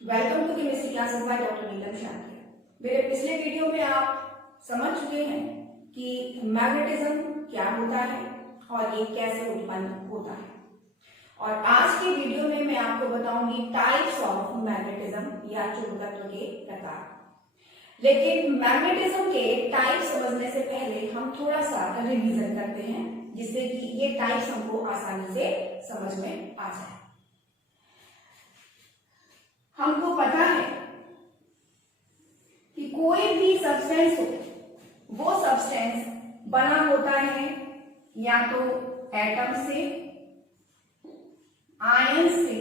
Welcome to chemistry classes by doctor Neelam Shakya. मेरे पिछले video में आप समझ चुके हैं कि मैग्नेटिज्म क्या होता है और ये कैसे उत्पन्न होता है। और आज की वीडियो में मैं आपको बताऊंगी टाइप्स ऑफ मैग्नेटिज्म या चुंबकत्व के प्रकार। लेकिन मैग्नेटिज्म के टाइप समझने से पहले हम थोड़ा सा रिवीजन करते हैं, जिससे कि ये टाइप्स हमको आसानी से समझ में आ जाए। हमको पता है कि कोई भी सब्सटेंस हो, वो सब्सटेंस बना होता है या तो एटम से, आयन से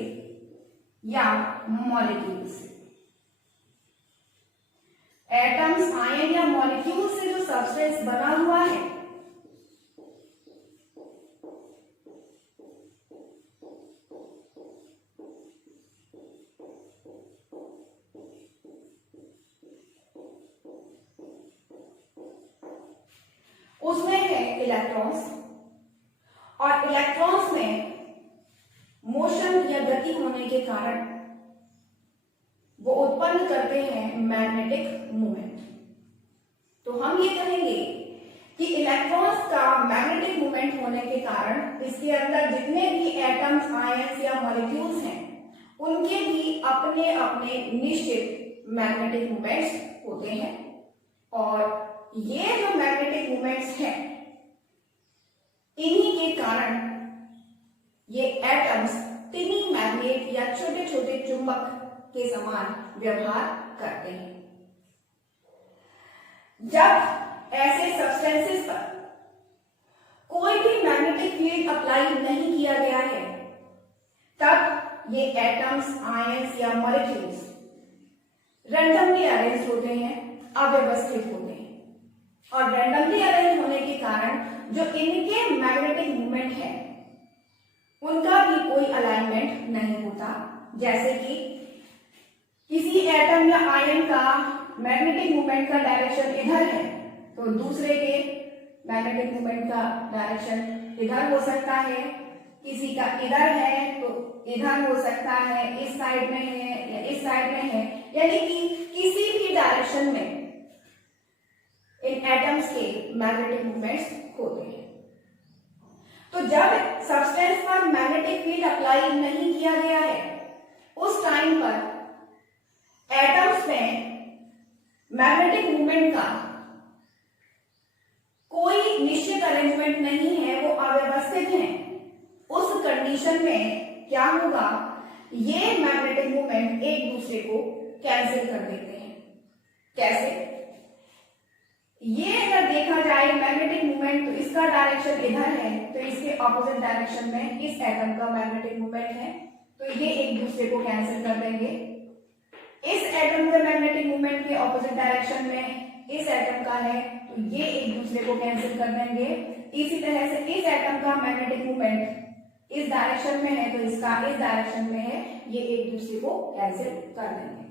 या मॉलिक्यूल से। एटम्स, आयन या मॉलिक्यूल से जो सब्सटेंस बना हुआ है उसमें है इलेक्ट्रॉन्स, और इलेक्ट्रॉन्स में मोशन या गति होने के कारण वो उत्पन्न करते हैं मैग्नेटिक मोमेंट। तो हम ये कहेंगे कि इलेक्ट्रॉन्स का मैग्नेटिक मोमेंट होने के कारण इसके अंदर जितने भी एटम्स, आयंस या मॉलिक्यूल्स हैं उनके भी अपने अपने निश्चित मैग्नेटिक मोमेंट्स होते हैं। और ये जो मैग्नेटिक मोमेंट्स हैं, इन्हीं के कारण ये एटम्स टिनी मैग्नेट या छोटे छोटे चुंबक के समान व्यवहार करते हैं। जब ऐसे सब्सटेंसेस पर कोई भी मैग्नेटिक फील्ड अप्लाई नहीं किया गया है, तब ये एटम्स, आयंस या मॉलिक्यूल्स रैंडमली अरेंज होते हैं, अव्यवस्थित होते हैं। और रैंडमली अरेंज होने के कारण जो इनके मैग्नेटिक मूवमेंट है उनका भी कोई अलाइनमेंट नहीं होता। जैसे कि किसी एटम या आयन का मैग्नेटिक मूवमेंट का डायरेक्शन इधर है, तो दूसरे के मैग्नेटिक मूवमेंट का डायरेक्शन इधर हो सकता है। किसी का इधर है तो इधर हो सकता है, इस साइड में है या इस साइड में है, यानी कि किसी भी डायरेक्शन में इन एटम्स के मैग्नेटिक मूवमेंट्स होते हैं। तो जब सब्सटेंस पर मैग्नेटिक फील्ड अप्लाई नहीं किया गया है, उस टाइम पर एटम्स में मैग्नेटिक मूवमेंट का कोई निश्चित अरेंजमेंट नहीं है, वो अव्यवस्थित हैं। उस कंडीशन में क्या होगा, ये मैग्नेटिक मूवमेंट एक दूसरे को कैंसिल कर देते हैं। कैसे? ये अगर देखा जाए मैग्नेटिक मूवमेंट, तो इसका डायरेक्शन इधर है, तो इसके ऑपोजिट डायरेक्शन में इस एटम का मैग्नेटिक मूवमेंट है, तो ये एक दूसरे को कैंसिल कर देंगे। इस एटम के मैग्नेटिक मूवमेंट के ऑपोजिट डायरेक्शन में इस एटम का है, तो ये एक दूसरे को कैंसिल कर देंगे। इसी तरह से इस एटम का मैग्नेटिक मूवमेंट इस डायरेक्शन में है, तो इसका इस डायरेक्शन में है, ये एक दूसरे को कैंसिल कर देंगे।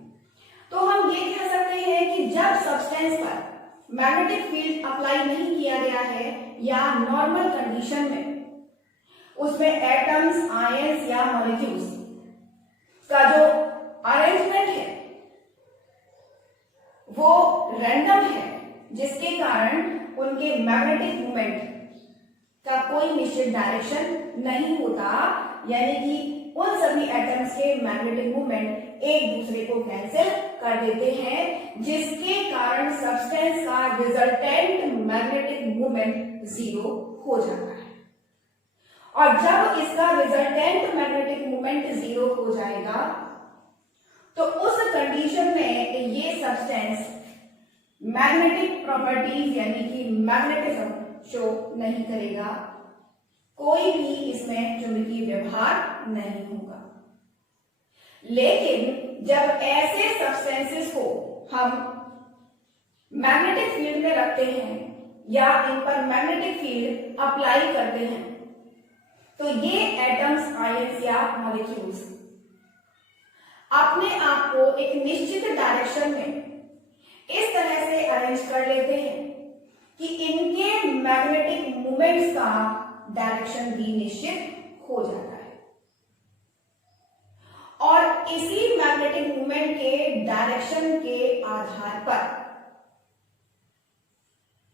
तो हम ये कह सकते हैं कि जब सब्सटेंस पर मैग्नेटिक फील्ड अप्लाई नहीं किया गया है या नॉर्मल कंडीशन में उसमें एटम्स, आयंस या मॉलिक्यूल्स का जो अरेंजमेंट है वो रैंडम है, जिसके कारण उनके मैग्नेटिक मूवमेंट का कोई निश्चित डायरेक्शन नहीं होता, यानी कि उन सभी एटम्स के मैग्नेटिक मूवमेंट एक दूसरे को कैंसिल कर देते हैं, जिसके कारण सब्सटेंस का रिजल्टेंट मैग्नेटिक मूवमेंट जीरो हो जाता है। और जब इसका रिजल्टेंट मैग्नेटिक मूवमेंट जीरो हो जाएगा, तो उस कंडीशन में ये सब्सटेंस मैग्नेटिक प्रॉपर्टीज यानी कि मैग्नेटिज्म शो नहीं करेगा, कोई भी इसमें चुंबकीय व्यवहार नहीं होगा। लेकिन जब ऐसे सब्सटेंसेस को हम मैग्नेटिक फील्ड में रखते हैं या इन पर मैग्नेटिक फील्ड अप्लाई करते हैं, तो ये एटम्स, आयंस या मॉलिक्यूल्स अपने आप को एक निश्चित डायरेक्शन में इस तरह से अरेंज कर लेते हैं कि इनके मैग्नेटिक मूवमेंट्स का डायरेक्शन भी निश्चित हो जाता है। और इसी मैग्नेटिक मूवमेंट डायरेक्शन के आधार पर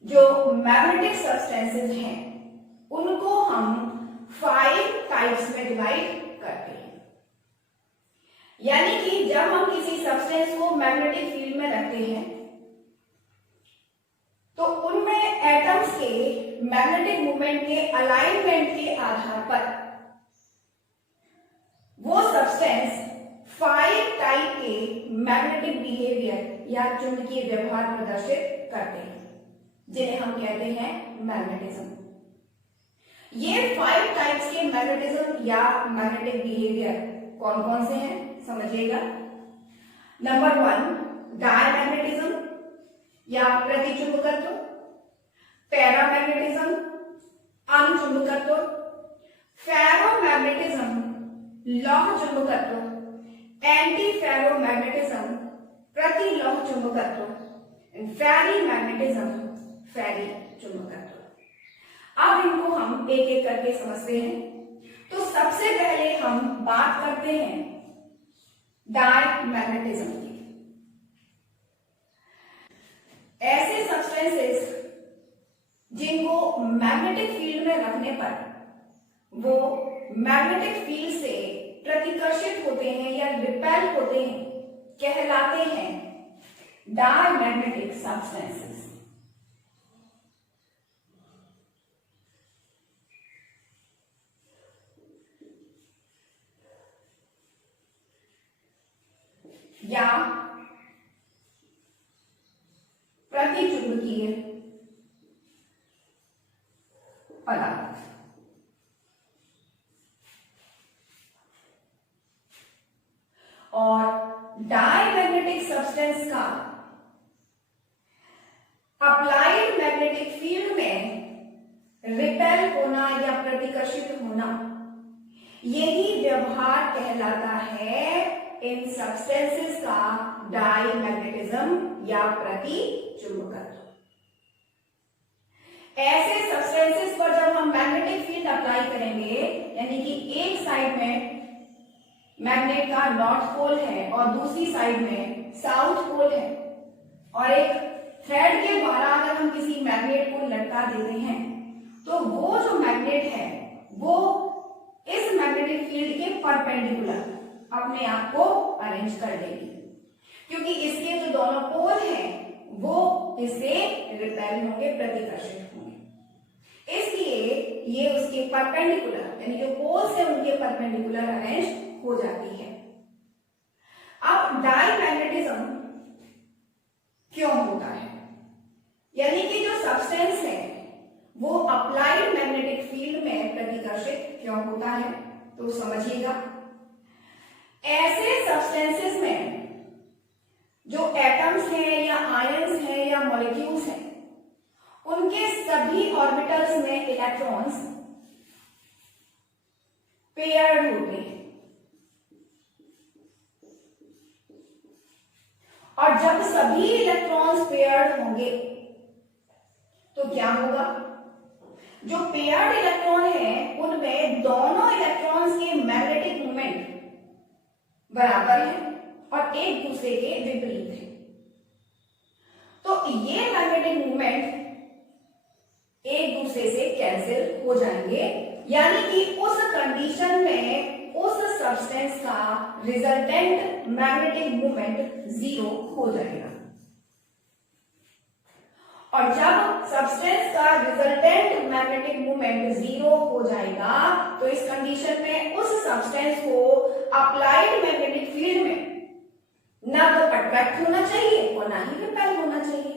जो मैग्नेटिक सब्सटेंसेस हैं उनको हम 5 टाइप्स में डिवाइड करते हैं। यानी कि जब हम किसी सब्सटेंस को मैग्नेटिक फील्ड में रखते हैं तो उनमें एटम्स के मैग्नेटिक मूवमेंट के अलाइनमेंट के आधार पर वो सब्सटेंस 5 टाइप के मैग्नेटिक बिहेवियर या चुंबकीय व्यवहार प्रदर्शित करते हैं, जिन्हें हम कहते हैं मैग्नेटिज्म। ये 5 टाइप्स के मैग्नेटिज्म या मैग्नेटिक बिहेवियर कौन कौन से हैं समझिएगा। नंबर 1 डायमैग्नेटिज्म या प्रतिचुंबकत्व, पैरामैग्नेटिज्म अनुचुंबकत्व, फेरोमैग्नेटिज्म लौह चुंबकत्व, एंटी फेरोमैग्नेटिज्म प्रतिलौह चुंबकत्व, फेरीमैग्नेटिज्म फेरी चुंबकत्व। अब इनको हम एक एक करके समझते हैं। तो सबसे पहले हम बात करते हैं डायमैग्नेटिज्म की। ऐसे सब्सटेंसेस जिनको मैग्नेटिक फील्ड में रखने पर वो मैग्नेटिक फील्ड से प्रतिकर्षित होते हैं या रिपेल होते हैं कहलाते हैं डायमैग्नेटिक सब्सटेंसेस। या प्रतिचुंबकीय पदार्थ। और डायमैग्नेटिक सब्सटेंस का अप्लाइड मैग्नेटिक फील्ड में रिपेल होना या प्रतिकर्षित होना, यही व्यवहार कहलाता है इन सब्सटेंसेस का डायमैग्नेटिज्म या प्रतिचुंबकत्व। ऐसे सब्सटेंसेस पर जब हम मैग्नेटिक फील्ड अप्लाई करेंगे, यानी कि एक साइड में मैग्नेट का नॉर्थ पोल है और दूसरी साइड में साउथ पोल है, और एक थ्रेड के द्वारा अगर हम किसी मैग्नेट को लटका देते हैं तो वो जो मैग्नेट है वो इस मैग्नेटिक फील्ड के परपेंडिकुलर अपने आप को अरेंज कर देगी, क्योंकि इसके जो दोनों पोल हैं वो इससे रिपेल होंगे, प्रतिकर्षित होंगे। इसलिए ये उसके परपेंडिकुलर यानी जो पोल्स है उनके परपेंडिकुलर अरेंज हो जाती है। अब डायमैग्नेटिज्म क्यों होता है, यानी कि जो सब्सटेंस है वो अप्लाइड मैग्नेटिक फील्ड में प्रतिकर्षित क्यों होता है, तो समझिएगा। ऐसे सब्सटेंसेस में जो एटम्स हैं या आयंस हैं या मॉलिक्यूल्स हैं, उनके सभी ऑर्बिटल्स में इलेक्ट्रॉन्स पेयर्ड होते हैं। और जब सभी इलेक्ट्रॉन्स पेयर्ड होंगे तो क्या होगा, जो पेयर्ड इलेक्ट्रॉन है उनमें दोनों इलेक्ट्रॉन्स के मैग्नेटिक मोमेंट बराबर है और एक दूसरे के विपरीत है। तो ये मैग्नेटिक मूवमेंट एक दूसरे से कैंसिल हो जाएंगे, यानी कि उस कंडीशन में उस सब्सटेंस का रिजल्टेंट मैग्नेटिक मूवमेंट 0 हो जाएगा। और जब सब्सटेंस का रिजल्टेंट मैग्नेटिक मूवमेंट 0 हो जाएगा तो इस कंडीशन में उस सब्सटेंस को अप्लाइड मैग्नेटिक फील्ड में ना तो अट्रैक्ट होना चाहिए और ना ही रिपेल होना चाहिए।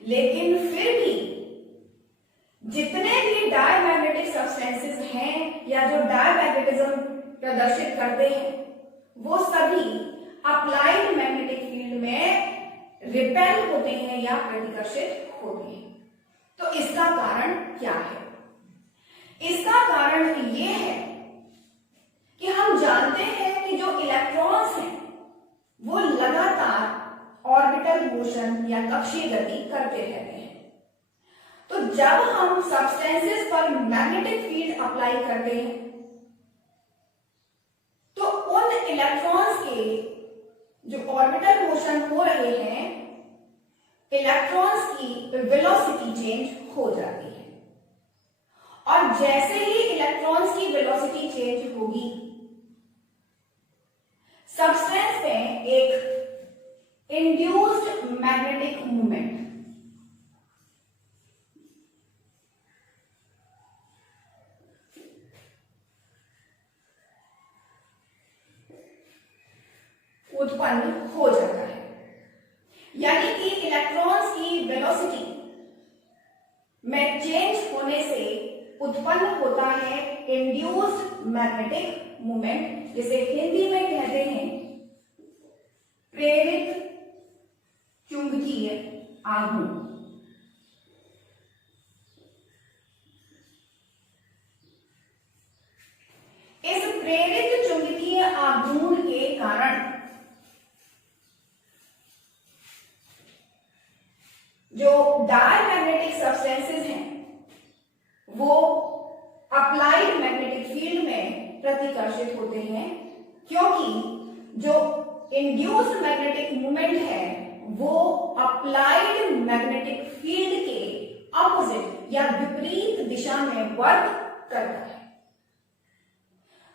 लेकिन फिर भी जितने भी डायमैग्नेटिक सब्सटेंसेस हैं या जो डायमैग्नेटिज्म प्रदर्शित करते हैं वो सभी अप्लाइड मैग्नेटिक फील्ड में रिपेल होते हैं या प्रतिकर्षित होते हैं। तो इसका कारण क्या है? इसका कारण ये है कि हम जानते हैं कि जो इलेक्ट्रॉन्स हैं वो लगातार ऑर्बिटल मोशन या कक्षीय गति करते रहते हैं। तो जब हम सब्सटेंसेस पर मैग्नेटिक फील्ड अप्लाई करते हैं तो उन इलेक्ट्रॉन्स के जो ऑर्बिटल मोशन हो रहे हैं, इलेक्ट्रॉन्स की वेलोसिटी चेंज हो जाती है। और जैसे ही इलेक्ट्रॉन्स की वेलोसिटी चेंज होगी, सब्सटेंस में एक इंड्यूस्ड मैग्नेटिक मूवमेंट उत्पन्न हो जाता है। यानी कि इलेक्ट्रॉन्स की वेलोसिटी में चेंज होने से उत्पन्न होता है इंड्यूस्ड मैग्नेटिक मूवमेंट, जिसे हिंदी में कहते हैं प्रेरित चुंबकीय आघूर्ण। इस प्रेरित चुंबकीय आघूर्ण के कारण जो डायमैग्नेटिक सब्सटेंसेस हैं वो अप्लाइड मैग्नेटिक फील्ड में प्रतिकर्षित होते हैं, क्योंकि जो इंड्यूस्ड मैग्नेटिक मूवमेंट है वो अप्लाइड मैग्नेटिक फील्ड के ऑपोजिट या विपरीत दिशा में वर्क करता है।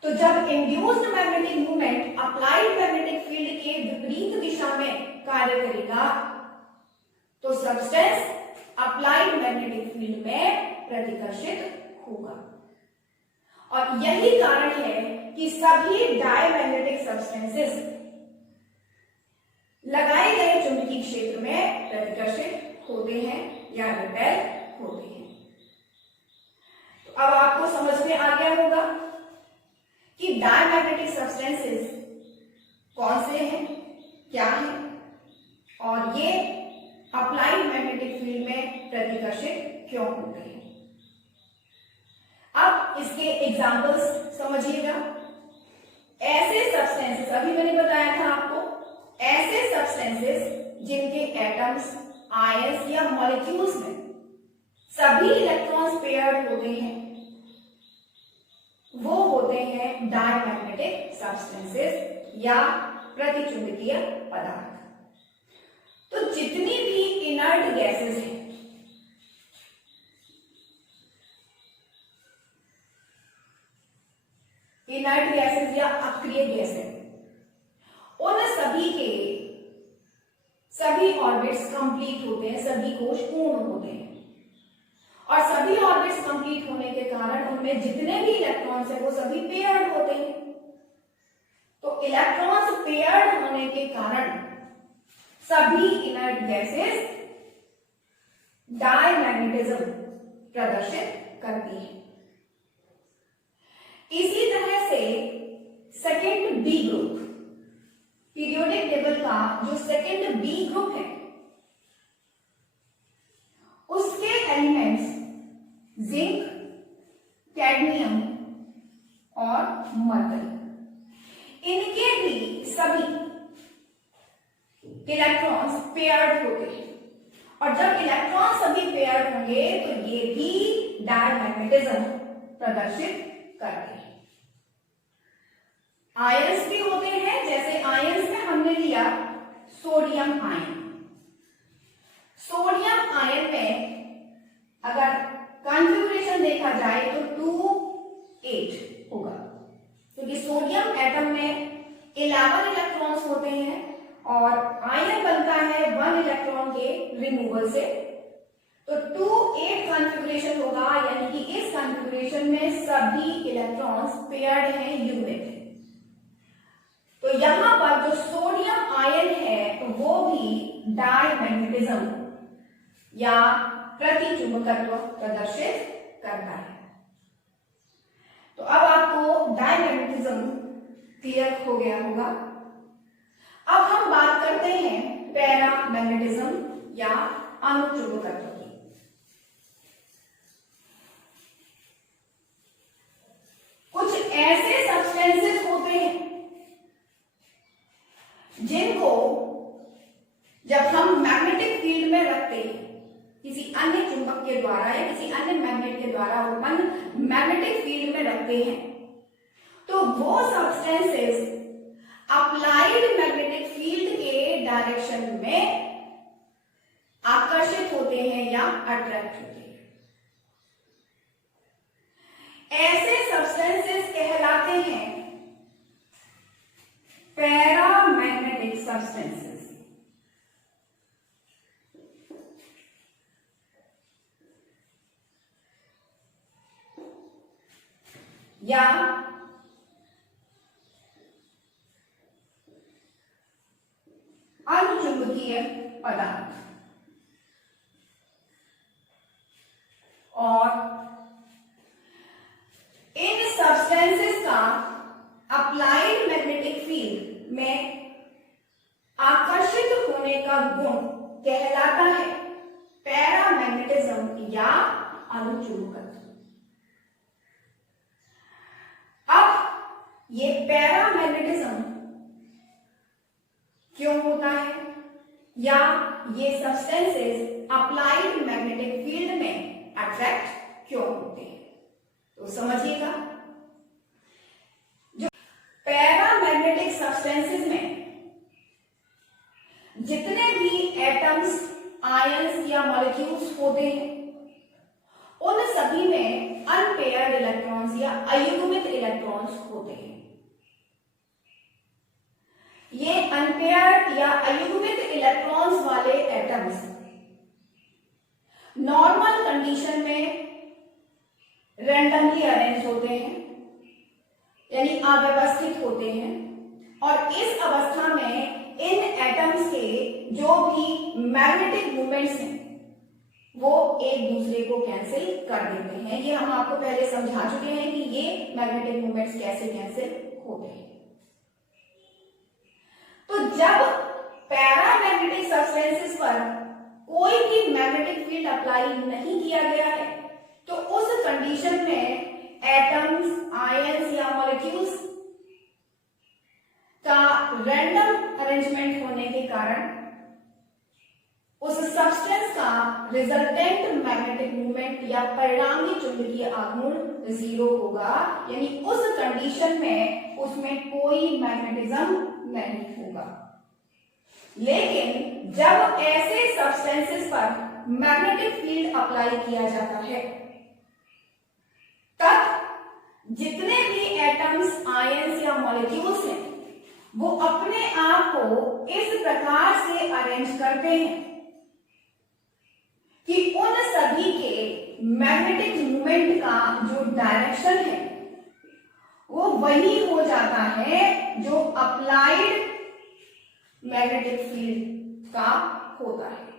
तो जब induced magnetic movement applied magnetic field के विपरीत दिशा में कार्य करेगा तो सब्सटेंस अप्लाइड मैग्नेटिक फील्ड में प्रतिकर्षित होगा। और यही कारण है कि सभी डायमैग्नेटिक सब्सटेंसेस लगाए गए चुंबकीय क्षेत्र में प्रतिकर्षित होते हैं या रिपेल होते हैं। तो अब आपको समझ में आ गया होगा कि डायमैग्नेटिक सब्सटेंसेस कौन से हैं, क्या हैं, और ये अप्लाइड मैग्नेटिक फील्ड में प्रतिकर्षित क्यों होते हैं। अब इसके एग्जांपल्स समझिएगा। ऐसे सब्सटेंसेस, अभी मैंने बताया था आपको, ऐसे सब्सटेंसेस जिनके एटम्स, आयंस या मॉलिक्यूल्स में सभी इलेक्ट्रॉन्स पेयर्ड होते हैं वो होते हैं डायमैग्नेटिक सब्सटेंसेस या प्रतिचुंबकीय पदार्थ। तो जितनी भी इनर्ट गैसेस हैं, इनर्ट गैसेस या अक्रिय गैसेस, उन सभी के सभी ऑर्बिट्स कंप्लीट होते हैं, सभी कोश पूर्ण होते हैं। और सभी ऑर्बिट्स कंप्लीट होने के कारण उनमें जितने भी इलेक्ट्रॉन्स हैं वो सभी पेयर्ड होते हैं। तो इलेक्ट्रॉन्स पेयर्ड होने के कारण सभी इनर्ट गैसेस डायमैग्नेटिज्म प्रदर्शित करती है। इसी तरह से second B group, periodic table का जो सेकेंड बी ग्रुप है उसके एलिमेंट्स जिंक, कैडमियम और मरकरी, इनके भी सभी इलेक्ट्रॉन्स पेयर्ड होते हैं। और जब इलेक्ट्रॉन सभी पेयर्ड होंगे तो ये भी डायमैग्नेटिज्म प्रदर्शित करते हैं। आयंस भी होते हैं, जैसे आयंस में हमने लिया सोडियम आयन। सोडियम आयन में अगर कॉन्फ़िगरेशन देखा जाए तो 2-8 होगा, क्योंकि सोडियम एटम में 11 इलेक्ट्रॉन्स होते हैं और आयन बनता है 1 इलेक्ट्रॉन के रिमूवल से। तो 2-8 कॉन्फ़िगरेशन होगा, यानी कि इस कॉन्फ़िगरेशन में सभी इलेक्ट्रॉन्स पेयर्ड हैं, यूनिट। तो यहां पर जो सोडियम आयन है तो वो भी डायमैग्नेटिज्म या प्रतिचुंबकत्व प्रदर्शित करता है। तो अब आपको डायमैग्नेटिज्म क्लियर हो गया होगा। अब हम बात करते हैं पैरामैग्नेटिज्म या अनुचुंबकत्व की। कुछ ऐसे सब्सटेंसेस होते हैं जिनको जब हम मैग्नेटिक फील्ड में रखते हैं, किसी अन्य चुंबक के द्वारा या किसी अन्य मैग्नेट के द्वारा उत्पन्न मैग्नेटिक फील्ड में रखते हैं, तो वो substances applied magnetic field direction में आकर्षित होते हैं या अट्रैक्ट होते हैं। ऐसे सब्सटेंसेस कहलाते हैं पैरामैग्नेटिक सब्सटेंसेस। या अनुचुंबकीय पदार्थ। और इन सब्सटेंसेस का अप्लाइड मैग्नेटिक फील्ड में आकर्षित होने का गुण कहलाता है पैरामैग्नेटिज्म या अनुचुंबकत्व। अब ये पैरामैग्नेटिज्म क्यों होता है या ये सब्सटेंसेस अप्लाइड मैग्नेटिक फील्ड में अट्रैक्ट क्यों होते हैं, तो समझिएगा। जो पैरामैग्नेटिक सब्सटेंसेस में जितने भी एटम्स, आयंस या मॉलिक्यूल्स होते हैं उन सभी में अनपेयर्ड इलेक्ट्रॉन्स या अयुग्मित इलेक्ट्रॉन्स होते हैं। ये अनपेयर्ड या अयुग्मित इलेक्ट्रॉन्स वाले एटम्स नॉर्मल कंडीशन में रैंडमली अरेंज होते हैं, यानी अव्यवस्थित होते हैं। और इस अवस्था में इन एटम्स के जो भी मैग्नेटिक मूवमेंट्स हैं वो एक दूसरे को कैंसिल कर देते हैं। ये हम आपको पहले समझा चुके हैं कि ये मैग्नेटिक मूवमेंट्स कैसे कैंसिल होते हैं। तो जब पैरामैग्नेटिक सब्सटेंसेस पर कोई भी मैग्नेटिक फील्ड अप्लाई नहीं किया गया है तो उस कंडीशन में एटम्स, आयंस या मॉलिक्यूल्स का रैंडम अरेंजमेंट होने के कारण उस सब्सटेंस का रिजल्टेंट मैग्नेटिक मूवमेंट या परिणामी चुंबकीय आघूर्ण जीरो होगा, यानी उस कंडीशन में उसमें कोई मैग्नेटिज्म नहीं होगा। लेकिन जब ऐसे सब्सटेंसेस पर मैग्नेटिक फील्ड अप्लाई किया जाता है तब जितने भी एटम्स, आयंस या मॉलिक्यूल्स हैं वो अपने आप को इस प्रकार से अरेंज करते हैं कि उन सभी के मैग्नेटिक मूवमेंट का जो डायरेक्शन है वो वही हो जाता है जो अप्लाइड मैग्नेटिक फील्ड का होता है।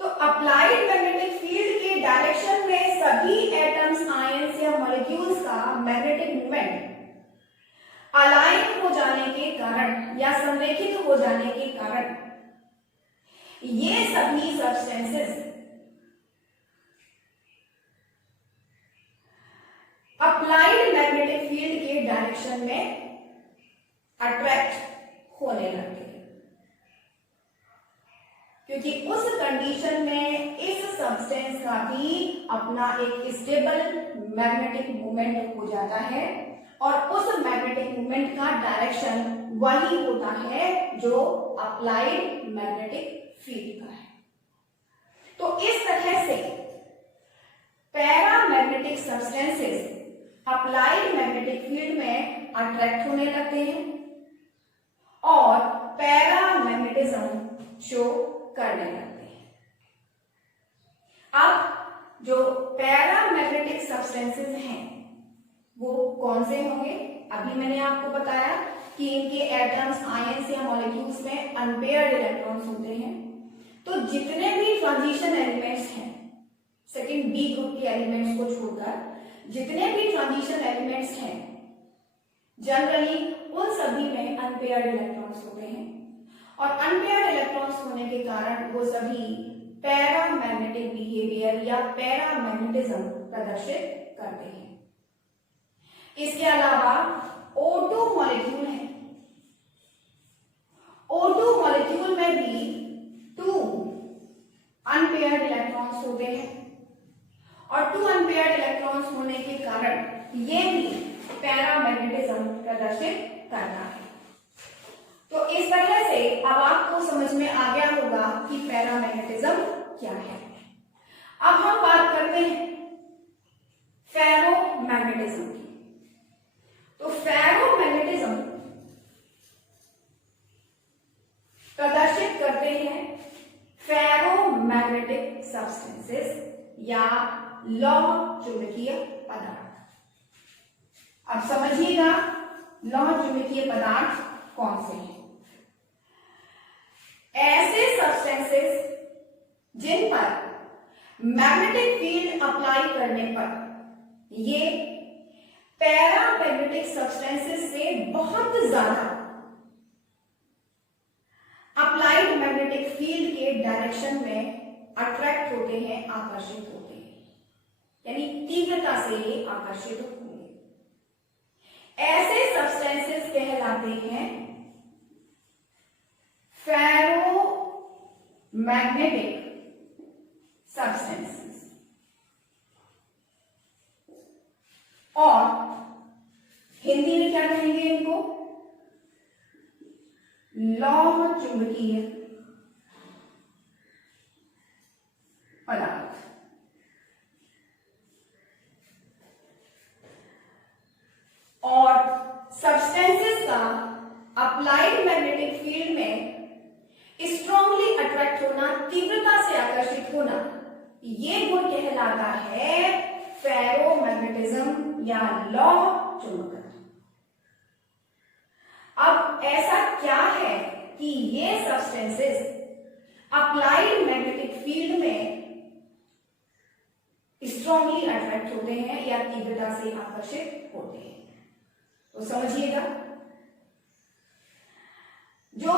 तो अप्लाइड मैग्नेटिक फील्ड के डायरेक्शन में सभी एटम्स, आयंस या मॉलिक्यूल्स का मैग्नेटिक मूवमेंट अलाइन हो जाने के कारण या संरेखित हो जाने के कारण ये सभी सब्सटेंसेस अप्लाइड मैग्नेटिक फील्ड के डायरेक्शन में अट्रैक्ट होने लगते हैं, क्योंकि उस कंडीशन में इस सब्सटेंस का भी अपना एक स्टेबल मैग्नेटिक मूवमेंट हो जाता है और उस मैग्नेटिक मूवमेंट का डायरेक्शन वही होता है जो अप्लाइड मैग्नेटिक फील्ड का है। तो इस तरह से paramagnetic substances applied magnetic field में अट्रैक्ट होने लगते हैं और पैरामैग्नेटिज्म शो करने लगते हैं। अब जो पैरामैग्नेटिक सब्सटेंसेस हैं वो कौन से होंगे? अभी मैंने आपको बताया कि इनके एटम्स, आयंस या मॉलिक्यूल्स में अनपेयर्ड इलेक्ट्रॉन्स होते हैं। तो जितने भी ट्रांजिशन एलिमेंट्स हैं, सेकंड बी ग्रुप के एलिमेंट्स को छोड़कर जितने भी ट्रांजिशन एलिमेंट्स हैं जनरली उन सभी में अनपेयर्ड इलेक्ट्रॉन्स होते हैं और अनपेयर्ड इलेक्ट्रॉन्स होने के कारण वो सभी पैरामैग्नेटिक बिहेवियर या पैरामैग्नेटिज्म प्रदर्शित करते हैं। इसके अलावा O2 मॉलिक्यूल है। O2 मॉलिक्यूल में भी 2 अनपेयर्ड इलेक्ट्रॉन्स होते हैं और 2 अनपेयर्ड इलेक्ट्रॉन्स होने के कारण ये भी पैरामैग्नेटिज्म प्रदर्शित करता है। तो इस तरह से अब आपको समझ में आ गया होगा कि पैरामैग्नेटिज्म क्या है। अब हम बात करते हैं फेरोमैग्नेटिज्म की। तो फेरोमैग्नेटिज्म प्रदर्शित करते हैं फेरोमैग्नेटिक सब्सटेंसेस या लौह चुंबकीय पदार्थ। अब समझिएगा लौह चुंबकीय पदार्थ कौन से हैं। ऐसे सब्सटेंसेस जिन पर मैग्नेटिक फील्ड अप्लाई करने पर ये पैरामैग्नेटिक सब्सटेंसेस से बहुत ज्यादा अप्लाइड मैग्नेटिक फील्ड के डायरेक्शन में अट्रैक्ट होते हैं, आकर्षित होते हैं, यानी तीव्रता से ये आकर्षित होंगे। ऐसे सब्सटेंसेस कहलाते हैं फेरोमैग्नेटिक सब्सटेंसेस और हिंदी में क्या कहेंगे इनको, लौह चुंबकीय पदार्थ। और सब्सटेंसेस का अप्लाइड मैग्नेटिक फील्ड में स्ट्रांगली अट्रैक्ट होना, तीव्रता से आकर्षित होना, ये गुण कहलाता है फेरोमैग्नेटिज्म या लौह चुंबकत्व। अब ऐसा क्या है कि ये सब्सटेंसेस अप्लाइड मैग्नेटिक फील्ड में स्ट्रांगली अट्रैक्ट होते हैं या तीव्रता से आकर्षित होते हैं? तो समझिएगा, जो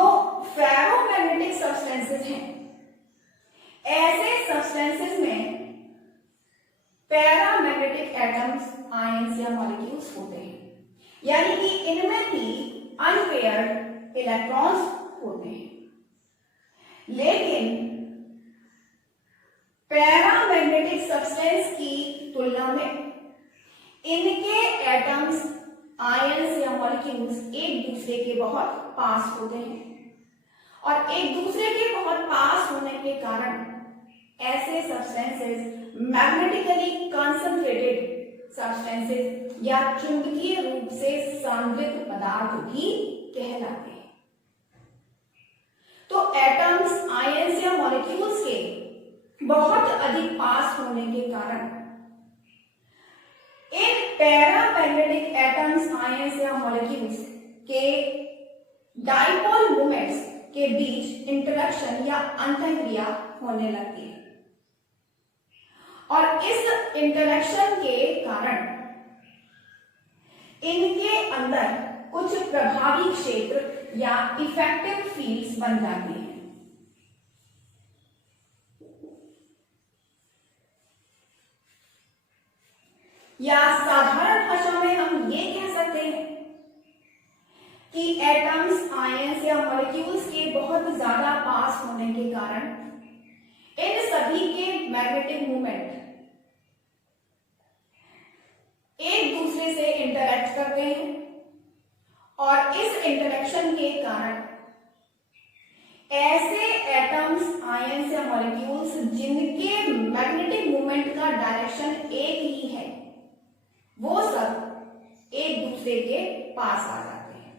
फेरोमैग्नेटिक सब्सटेंसेस हैं, ऐसे सब्सटेंसेस में पैरामैग्नेटिक एटम्स, आयंस या मॉलिक्यूल्स होते हैं, यानी कि इनमें भी अनपेयर्ड इलेक्ट्रॉन्स होते हैं। लेकिन पैरामैग्नेटिक सब्सटेंस की तुलना में इनके एटम्स, आयंस या मॉलिक्यूल्स एक दूसरे के बहुत पास होते हैं और एक दूसरे के बहुत पास होने के कारण ऐसे सब्सटेंसेस मैग्नेटिकली कंसंट्रेटेड सब्सटेंसेस या चुंबकीय रूप से सांद्रित पदार्थ भी कहलाते हैं। तो एटम्स, आयंस या मॉलिक्यूल्स के बहुत अधिक पास होने के कारण इन पैरामैग्नेटिक एटम्स, आयंस या मॉलिक्यूल्स के डाइपोल मोमेंट्स के बीच इंटरेक्शन या अंतःक्रिया होने लगती है और इस इंटरेक्शन के कारण इनके अंदर कुछ प्रभावी क्षेत्र या इफेक्टिव फील्ड्स बन जाती हैं। या साधारण भाषा में हम ये कह सकते हैं कि एटम्स, आयंस या मॉलिक्यूल्स के बहुत ज्यादा पास होने के कारण इन सभी के मैग्नेटिक मूवमेंट एक दूसरे से इंटरैक्ट करते हैं और इस इंटरेक्शन के कारण ऐसे एटम्स, आयंस या मॉलिक्यूल्स जिनके मैग्नेटिक मूवमेंट का डायरेक्शन एक ही है, वो सब एक दूसरे के पास आ जाते हैं।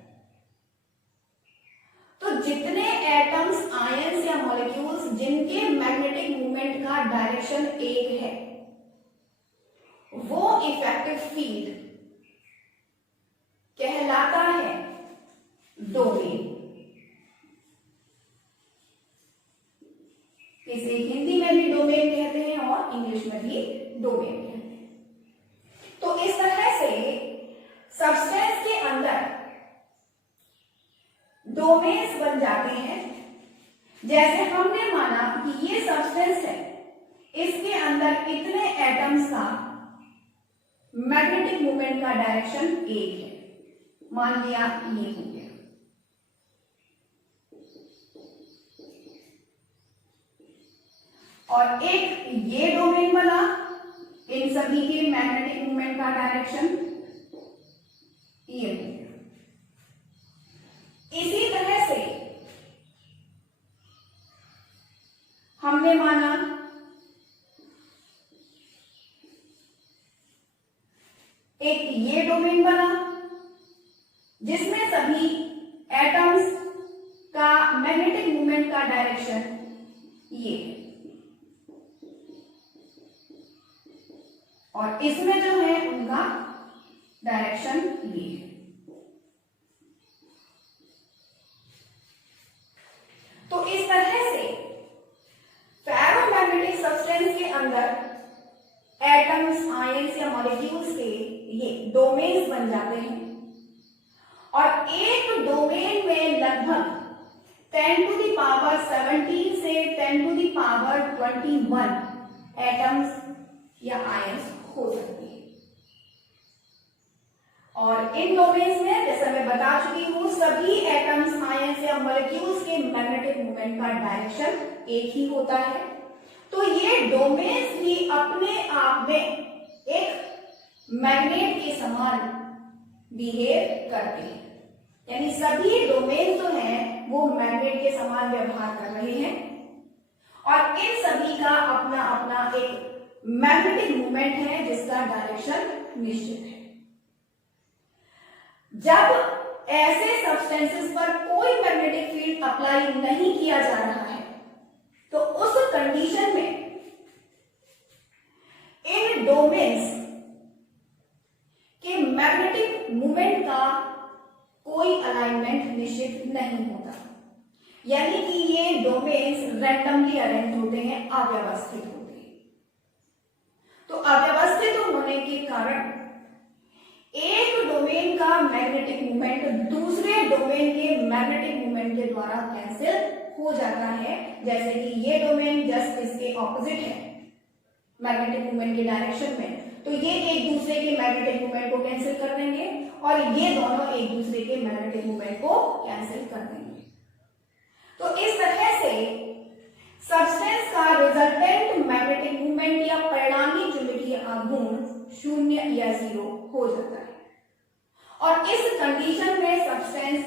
तो जितने एटम्स, आयंस या मॉलिक्यूल्स जिनके मैग्नेटिक मूवमेंट का डायरेक्शन एक है, वो इफेक्टिव फील्ड कहलाता है डोमेन। इसे हिंदी में भी डोमेन कहते हैं और इंग्लिश में भी डोमेन कहते हैं। तो इस तरह से सब्सटेंस के अंदर डोमेन्स बन जाते हैं। जैसे हमने माना कि ये सब्सटेंस है, इसके अंदर इतने एटम्स का मैग्नेटिक मूवमेंट का डायरेक्शन एक है, मान लिया ये हो गया। और एक ये डोमेन बना, इन सभी के मैग्नेटिक मूवमेंट का डायरेक्शन ये हो गया। इसी तरह से ये डोमेन बना जिसमें सभी एटम्स का मैग्नेटिक मूवमेंट का डायरेक्शन ये है, और इसमें जो है उनका डायरेक्शन ये है। तो इस तरह से फेरोमैग्नेटिक सब्सटेंस के अंदर एटम्स, आयंस या मॉलिक्यूल्स के ये डोमेन्स बन जाते हैं, और एक डोमेन में लगभग 10 टू द पावर 17 से 10 टू द पावर 21 एटम्स या आयंस हो सकती है। और इन डोमेन्स में जैसा मैं बता चुकी हूं, सभी एटम्स, आयंस या मॉलिक्यूल्स के मैग्नेटिक मूवमेंट का डायरेक्शन एक ही होता है। तो ये डोमेन्स भी अपने आप में एक मैग्नेट के समान बिहेव करते हैं, यानी सभी डोमेन जो हैं वो मैग्नेट के समान व्यवहार कर रहे हैं, और इन सभी का अपना अपना एक मैग्नेटिक मूवमेंट है जिसका डायरेक्शन निश्चित है। जब ऐसे सब्सटेंसेस पर कोई मैग्नेटिक फील्ड अप्लाई नहीं किया जा रहा है, तो उस कंडीशन में इन डोमेन्स के मैग्नेटिक मूवमेंट का कोई अलाइनमेंट निश्चित नहीं होता, यानी कि ये डोमेन्स रैंडमली अरेंज होते हैं, अव्यवस्थित होते हैं। तो अव्यवस्थित होने के कारण एक डोमेन का मैग्नेटिक मूवमेंट दूसरे डोमेन के मैग्नेटिक मूवमेंट के द्वारा कैंसिल हो जाता है। जैसे कि ये डोमेन जस्ट इसके ऑपोजिट है मैग्नेटिक मूवमेंट के डायरेक्शन में, तो ये एक दूसरे के मैग्नेटिक मूवमेंट को कैंसिल कर देंगे, और ये दोनों एक दूसरे के मैग्नेटिक मूवमेंट को कैंसिल कर देंगे। तो इस तरह से सब्सटेंस का रिजल्टेंट मैग्नेटिक मूवमेंट या परिणामी चुंबकीय आघूर्ण 0 या 0 हो जाता है, और इस कंडीशन में सब्सटेंस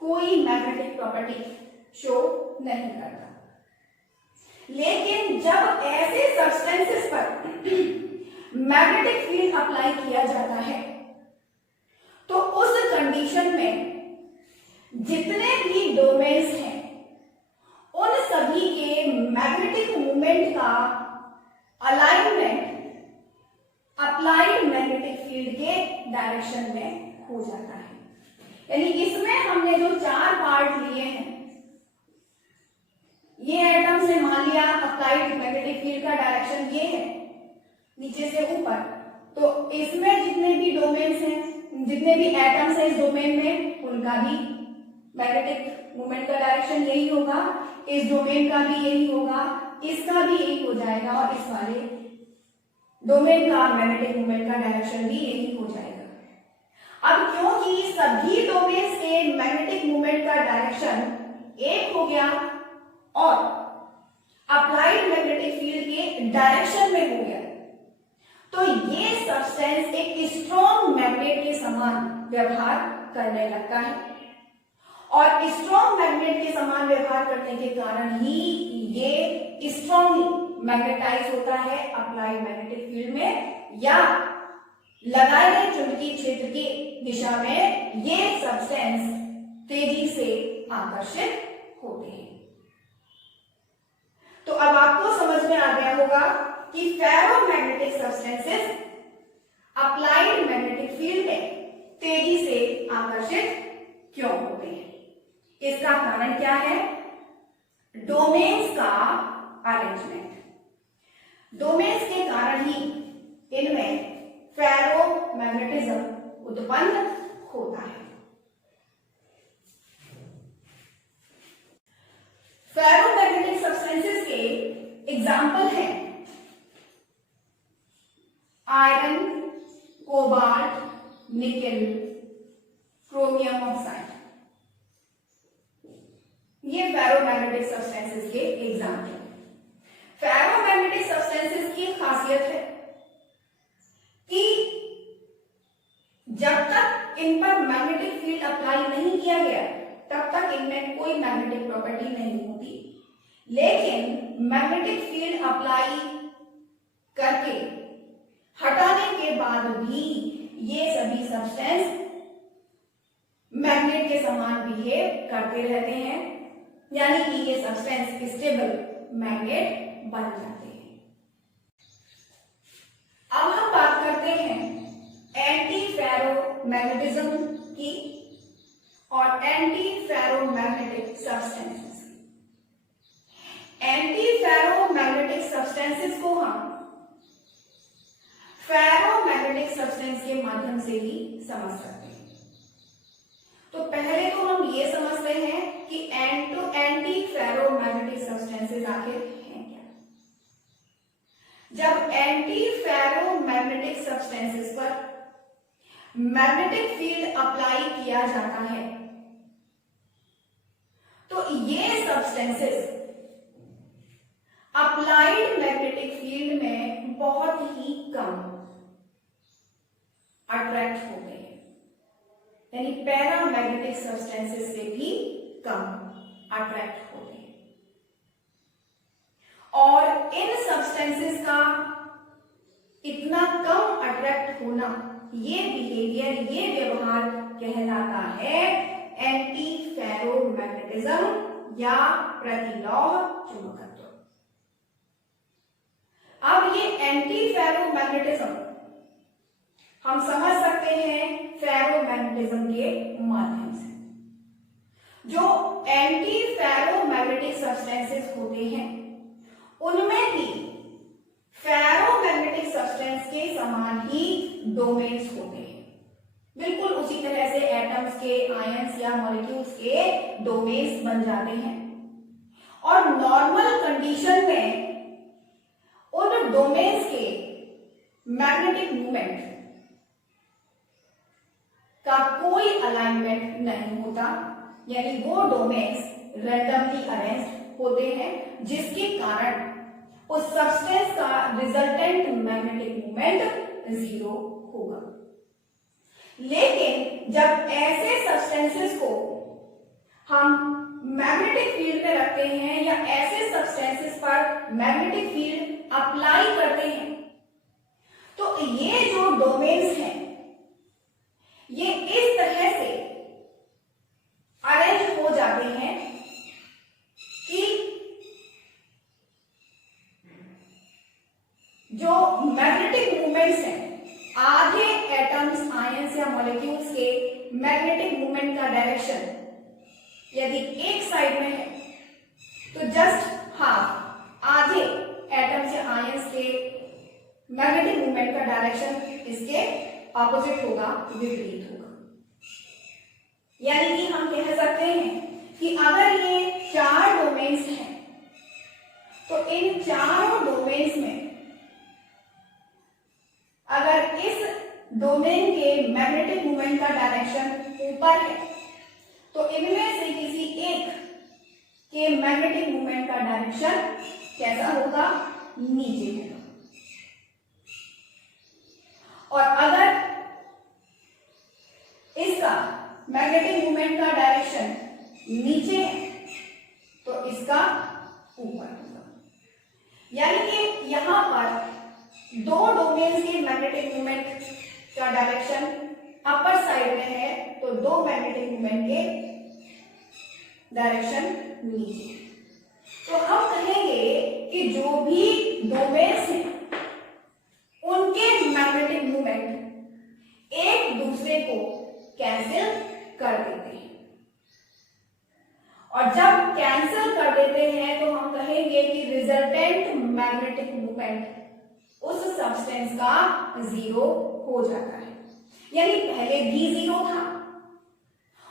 कोई मैग्नेटिक प्रॉपर्टी शो नहीं करता। लेकिन जब ऐसे सब्सटेंसेस पर मैग्नेटिक फील्ड अप्लाई किया जाता है, तो उस कंडीशन में जितने भी डोमेन्स हैं उन सभी के मैग्नेटिक मूवमेंट का अलाइनमेंट अप्लाइड मैग्नेटिक फील्ड के डायरेक्शन में हो जाता है। यानी इसमें हमने जो 4 पार्ट लिए हैं, ये एटम्स ने मान लिया अप्लाइड मैग्नेटिक फील्ड का डायरेक्शन ये है नीचे से ऊपर, तो इसमें जितने भी डोमेन्स हैं, जितने भी एटम्स हैं इस डोमेन में, उनका भी मैग्नेटिक मूवमेंट का डायरेक्शन यही होगा, इस डोमेन का भी यही होगा, इसका भी यही हो जाएगा, और इस वाले डोमेन का मैग्नेटिक मूवमेंट का डायरेक्शन भी यही हो जाएगा। अब क्योंकि सभी डोमेन्स के मैग्नेटिक मूवमेंट का डायरेक्शन एक हो गया और अप्लाइड मैग्नेटिक फील्ड के डायरेक्शन में हो गया, तो ये सब्सटेंस एक स्ट्रॉन्ग मैग्नेट के समान व्यवहार करने लगता है, और स्ट्रॉन्ग मैग्नेट के समान व्यवहार करने के कारण ही ये स्ट्रॉन्गली मैग्नेटाइज होता है अप्लाइड मैग्नेटिक फील्ड में, या लगाए गए चुंबकीय क्षेत्र की दिशा में ये सब्सटेंस तेजी से आकर्षित होते हैं। तो अब आपको समझ में आ गया होगा कि ferromagnetic substances applied magnetic field में तेजी से आकर्षित क्यों होते हैं। इसका कारण क्या है? डोमेन्स का अरेंजमेंट। डोमेन्स के कारण ही इनमें फेरोमैग्नेटिज्म उत्पन्न होता है। फेरोमैग्नेटिक सब्सटेंसेस के एग्जाम्पल हैं iron, cobalt, nickel, chromium oxide. ये फेरोमैग्नेटिक सब्सटेंसेस के एग्जाम्पल। फेरोमैग्नेटिक सब्सटेंसेस की खासियत है कि जब तक इन पर मैग्नेटिक फील्ड अप्लाई नहीं किया गया तब तक इनमें कोई मैग्नेटिक प्रॉपर्टी नहीं होती, लेकिन मैग्नेटिक फील्ड अप्लाई करके हटाने के बाद भी ये सभी सब्सटेंस मैग्नेट के समान बिहेव करते रहते हैं, यानी कि ये सब्सटेंस स्टेबल मैग्नेट बन जाते हैं। अब हम बात करते हैं एंटी फेरोमैग्नेटिज्म की और anti ferromagnetic substances. Anti ferromagnetic substances को हम फेरोमैग्नेटिक सब्सटेंस के माध्यम से ही समझ सकते हैं। तो पहले तो हम ये समझते हैं कि एंटी फेरोमैग्नेटिक सब्सटेंसेस आखिर हैं क्या। जब एंटी फेरोमैग्नेटिक सब्सटेंसेस पर मैग्नेटिक फील्ड अप्लाई किया जाता है तो ये सब्सटेंसेस अप्लाइड मैग्नेटिक फील्ड में बहुत ही कम अट्रैक्ट होते हैं, यानी पैरामैग्नेटिक सब्सटेंसेस से भी कम अट्रैक्ट होते हैं। और इन सब्सटेंसेस का इतना कम अट्रैक्ट होना, ये बिहेवियर, ये व्यवहार कहलाता है एंटी फेरोमैग्नेटिज्म या प्रतिलोह चुंबकत्व। अब ये एंटी फेरोमैग्नेटिज्म हम समझ सकते हैं फेरोमैग्नेटिज्म के माध्यम से। जो एंटी फेरोमैग्नेटिक सब्सटेंसेस होते हैं उनमें भी फेरोमैग्नेटिक सब्सटेंस के समान ही डोमेन्स होते हैं। बिल्कुल उसी तरह से एटम्स के, आयंस या मॉलिक्यूल्स के डोमेन्स बन जाते हैं। और नॉर्मल कंडीशन में उन डोमेन्स के मैग्नेटिक मूवमेंट का कोई अलाइनमेंट नहीं होता, यानी वो डोमेन्स रैंडमली अरेंज्ड होते हैं, जिसके कारण उस सब्सटेंस का रिजल्टेंट मैग्नेटिक मूवमेंट जीरो होगा। लेकिन जब ऐसे सब्सटेंसेस को हम मैग्नेटिक फील्ड में रखते हैं या ऐसे सब्सटेंसेस पर मैग्नेटिक फील्ड अप्लाई करते हैं तो ये जो डोमेन्स हैं ये इस तरह से अरेंज हो जाते हैं कि जो मैग्नेटिक मूवमेंट्स हैं, आधे एटम्स, आयंस या मॉलिक्यूल्स के मैग्नेटिक मूवमेंट का डायरेक्शन यदि एक साइड में है तो जस्ट हाफ, आधे एटम्स या आयंस के मैग्नेटिक मूवमेंट का डायरेक्शन इसके ऑपोजिट होगा, विपरीत होगा। यानी कि हम कह सकते हैं कि अगर ये 4 डोमेन्स हैं तो इन चारों डोमेन्स में अगर इस डोमेन के मैग्नेटिक मूवमेंट का डायरेक्शन ऊपर है तो इनमें से किसी एक के मैग्नेटिक मूवमेंट का डायरेक्शन कैसा होगा, नीचे होगा। और अगर इसका मैग्नेटिक मूवमेंट का डायरेक्शन नीचे है तो इसका ऊपर होगा। यानी कि यहां पर दो डोमेन्स के मैग्नेटिक मूवमेंट का डायरेक्शन अपर साइड में है तो दो मैग्नेटिक मूवमेंट के डायरेक्शन नीचे। तो हम कहेंगे कि जो भी डोमेन्स हैं उनके मैग्नेटिक मूवमेंट एक दूसरे को कैंसिल कर देते हैं। और जब कैंसिल कर देते हैं तो हम कहेंगे कि रिजल्टेंट मैग्नेटिक मूवमेंट उस सब्सटेंस का जीरो हो जाता है। यानी पहले भी जीरो था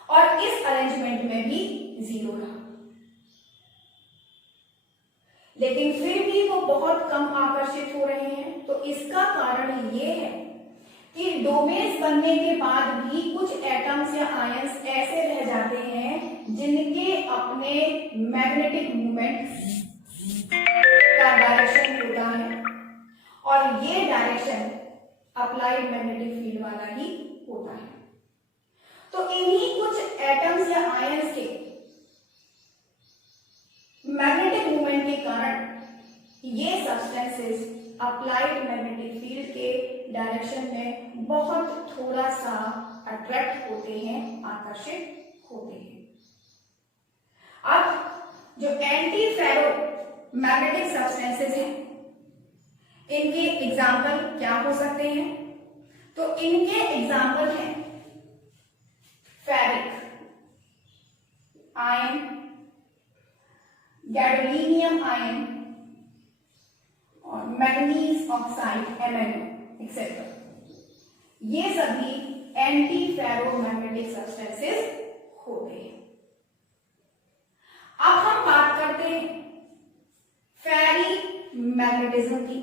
और इस अरेंजमेंट में भी जीरो रहा, लेकिन फिर भी वो बहुत कम आकर्षित हो रहे हैं। तो इसका कारण ये है कि डोमेन्स बनने के बाद भी कुछ एटम्स या आयंस ऐसे रह जाते हैं जिनके अपने मैग्नेटिक मूवमेंट का डायरेक्शन होता है और ये डायरेक्शन अप्लाइड मैग्नेटिक फील्ड वाला ही होता है। तो इन्हीं कुछ एटम्स या आयंस के मैग्नेटिक मूवमेंट के कारण ये सब्सटेंसेस अप्लाइड मैग्नेटिक फील्ड के डायरेक्शन में बहुत थोड़ा सा अट्रैक्ट होते हैं, आकर्षित होते हैं। अब जो एंटी फेरो मैग्नेटिक सब्सटेंसेस हैं, इनके एग्जाम्पल क्या हो सकते हैं? तो इनके एग्जाम्पल हैं फेरिक आयन, गैडोलीनियम आयन और मैग्नीज ऑक्साइड MnO एक्सेट्रा। ये सभी एंटी फेरोमैग्नेटिक सब्सटेंसेस होते हैं। अब हम बात करते हैं फेरी मैग्नेटिज्म की।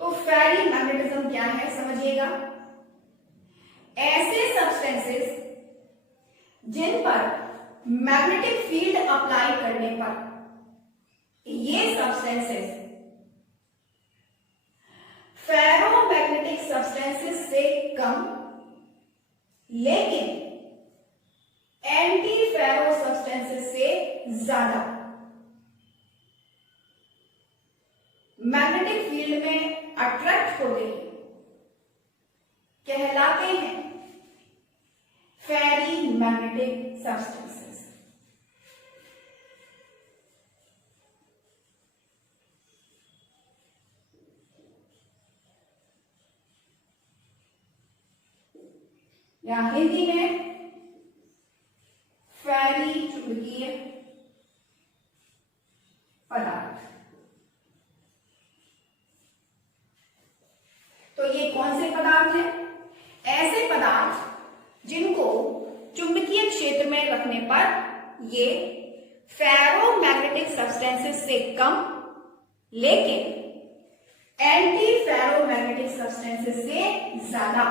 तो फेरी मैग्नेटिज्म क्या है समझिएगा। ऐसे सब्सटेंसेस जिन पर मैग्नेटिक फील्ड अप्लाई करने पर ये सब्सटेंसेस फेरोमैग्नेटिक सब्सटेंसेस से कम लेकिन एंटी फेरो सब्सटेंसेस से ज्यादा मैग्नेटिक फील्ड में अट्रैक्ट होते हैं, कहलाते हैं फेरी मैग्नेटिक सब्सटेंसेस। या हिंदी में फेरी चुंबकीय पदार्थ। तो ये कौन से पदार्थ हैं? ऐसे पदार्थ जिनको चुंबकीय क्षेत्र में रखने पर ये फेरोमैग्नेटिक सब्सटेंसेस से कम लेकिन एंटी फेरोमैग्नेटिक सब्सटेंसेस से ज्यादा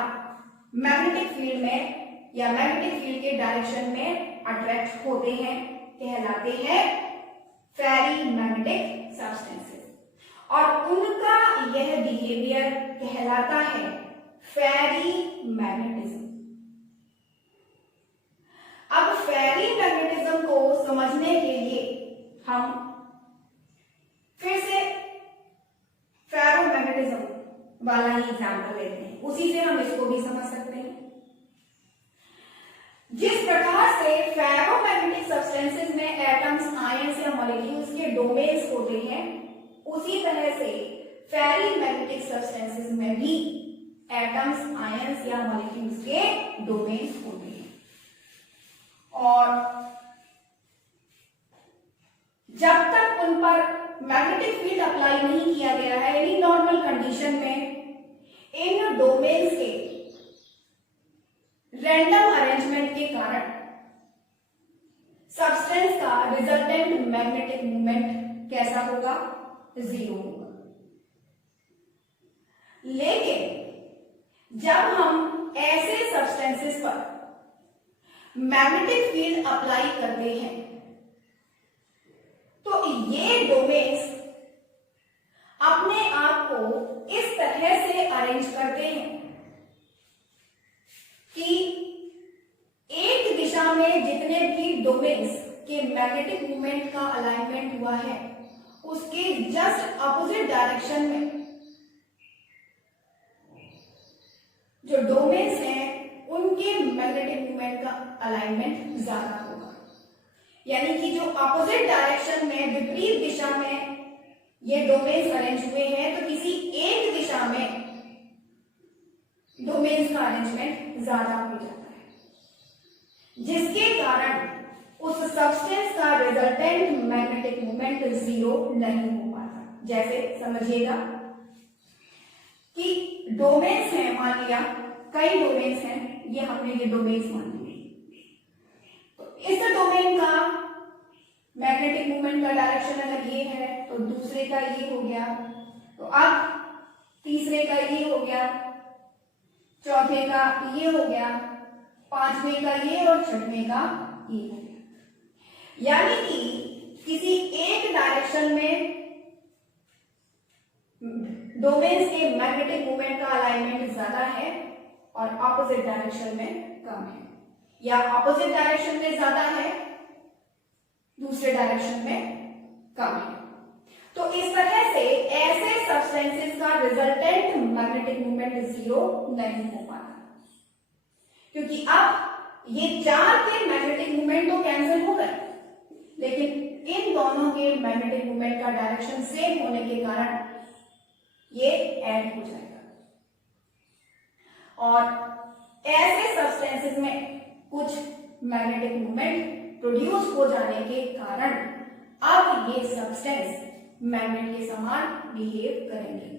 मैग्नेटिक फील्ड में या मैग्नेटिक फील्ड के डायरेक्शन में अट्रैक्ट होते हैं, कहलाते हैं फेरी मैग्नेटिक सब्सटेंसेस। और उनका यह बिहेवियर कहलाता है फेरी मैग्नेटिज्म। अब फेरी मैग्नेटिज्म को समझने के लिए हम फिर से फेरोमैग्नेटिज्म वाला ही एग्जाम्पल लेते हैं, उसी से हम इसको भी समझ सकते हैं। जिस प्रकार से फेरोमैग्नेटिक सब्सटेंसेस में एटम्स, आयंस या मॉलिक्यूल्स के डोमेन्स होते हैं, उसी तरह से फेरी मैग्नेटिक सब्सटेंसेस में भी एटम्स, आयंस या मॉलिक्यूल्स के डोमेन्स होते हैं। और जब तक उन पर मैग्नेटिक फील्ड अप्लाई नहीं किया गया है, यानी नॉर्मल कंडीशन में इन डोमेन्स के रैंडम अरेंजमेंट के कारण सब्सटेंस का रिजल्टेंट मैग्नेटिक मूवमेंट कैसा होगा? जीरो होगा। लेकिन जब हम ऐसे सब्सटेंसेस पर मैग्नेटिक फील्ड अप्लाई करते हैं तो ये डोमेन्स अपने आप को इस तरह से अरेंज करते हैं कि एक दिशा में जितने भी डोमेन्स के मैग्नेटिक मूवमेंट का अलाइनमेंट हुआ है उसके जस्ट अपोजिट डायरेक्शन में जो डोमेन्स हैं उनके मैग्नेटिक मूवमेंट का अलाइनमेंट ज्यादा होगा। यानी कि जो अपोजिट डायरेक्शन में, विपरीत दिशा में ये डोमेन्स अरेंज हुए हैं तो किसी एक दिशा में डोमेन्स का अरेंजमेंट ज्यादा हो जाता है, जिसके कारण उस सब्सटेंस का रिजल्टेंट मैग्नेटिक मूवमेंट जीरो नहीं हो पाता। जैसे समझिएगा कि डोमेन्स हैं, मान लिया कई डोमेन्स हैं, ये हमने ये डोमेन्स मान लिए, तो इस डोमेन का मैग्नेटिक मूवमेंट का डायरेक्शन अगर ये है तो दूसरे का ये हो गया, तो अब तीसरे का ये हो गया, चौथे का ये हो गया, पांचवें का ये और छठवें का ये हो गया। यानी कि किसी एक डायरेक्शन में डोमेन्स के मैग्नेटिक मूवमेंट का अलाइनमेंट ज्यादा है और ऑपोजिट डायरेक्शन में कम है, या ऑपोजिट डायरेक्शन में ज्यादा है, दूसरे डायरेक्शन में कम है। तो इस तरह से ऐसे सब्सटेंसेस का रिजल्टेंट मैग्नेटिक मोमेंट जीरो नहीं हो पाता, क्योंकि अब ये चार के मैग्नेटिक मोमेंट तो कैंसिल हो गए, लेकिन इन दोनों के मैग्नेटिक मोमेंट का डायरेक्शन सेम होने के कारण ये ऐड हो जाएगा। और ऐसे सब्सटेंसेस में कुछ मैग्नेटिक मोमेंट प्रोड्यूस हो जाने के कारण अब ये सब्सटेंस मैग्नेट के समान बिहेव करेंगे।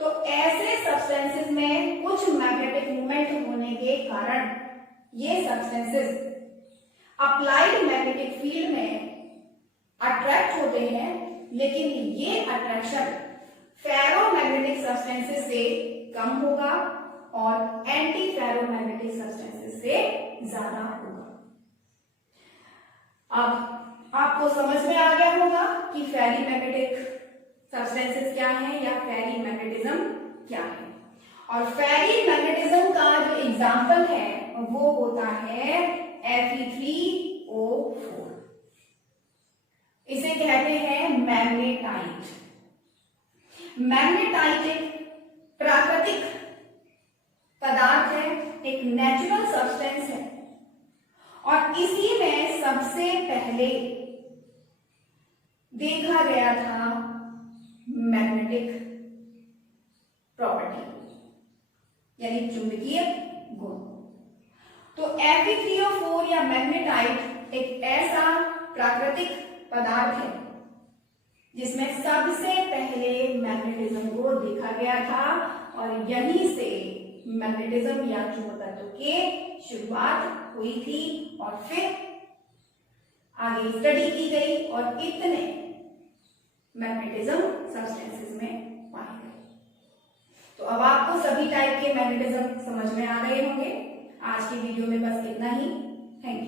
तो ऐसे सब्सटेंसेस में कुछ मैग्नेटिक मोमेंट होने के कारण ये सब्सटेंसेस अप्लाइड मैग्नेटिक फील्ड में अट्रैक्ट होते हैं, लेकिन ये अट्रैक्शन फेरोमैग्नेटिक सब्सटेंसेस से कम होगा और एंटी फेरोमैग्नेटिक सब्सटेंसेस से ज्यादा होगा। अब आपको समझ में आ गया होगा कि फेरीमैग्नेटिक सब्सटेंसेस क्या है या फेरीमैग्नेटिज्म क्या है। और फेरीमैग्नेटिज्म का जो एग्जांपल है वो होता है Fe3O4। इसे कहते हैं मैग्नेटाइट। मैग्नेटाइट एक प्राकृतिक पदार्थ है, एक नेचुरल सब्सटेंस है, और इसी में सबसे पहले देखा गया था मैग्नेटिक प्रॉपर्टी यानी चुंबकीय गुण। तो Fe3O4 या मैग्नेटाइट एक ऐसा प्राकृतिक पदार्थ है जिसमें सबसे पहले मैग्नेटिज्म को देखा गया था, और यहीं से मैग्नेटिज्म या चुंबकत्व के शुरुआत हुई थी और फिर आगे स्टडी की गई और इतने मैग्नेटिज्म सब्सटेंसेस में पाए गए। तो अब आपको सभी टाइप के मैग्नेटिज्म समझ में आ गए होंगे। आज की वीडियो में बस इतना ही। Thank you.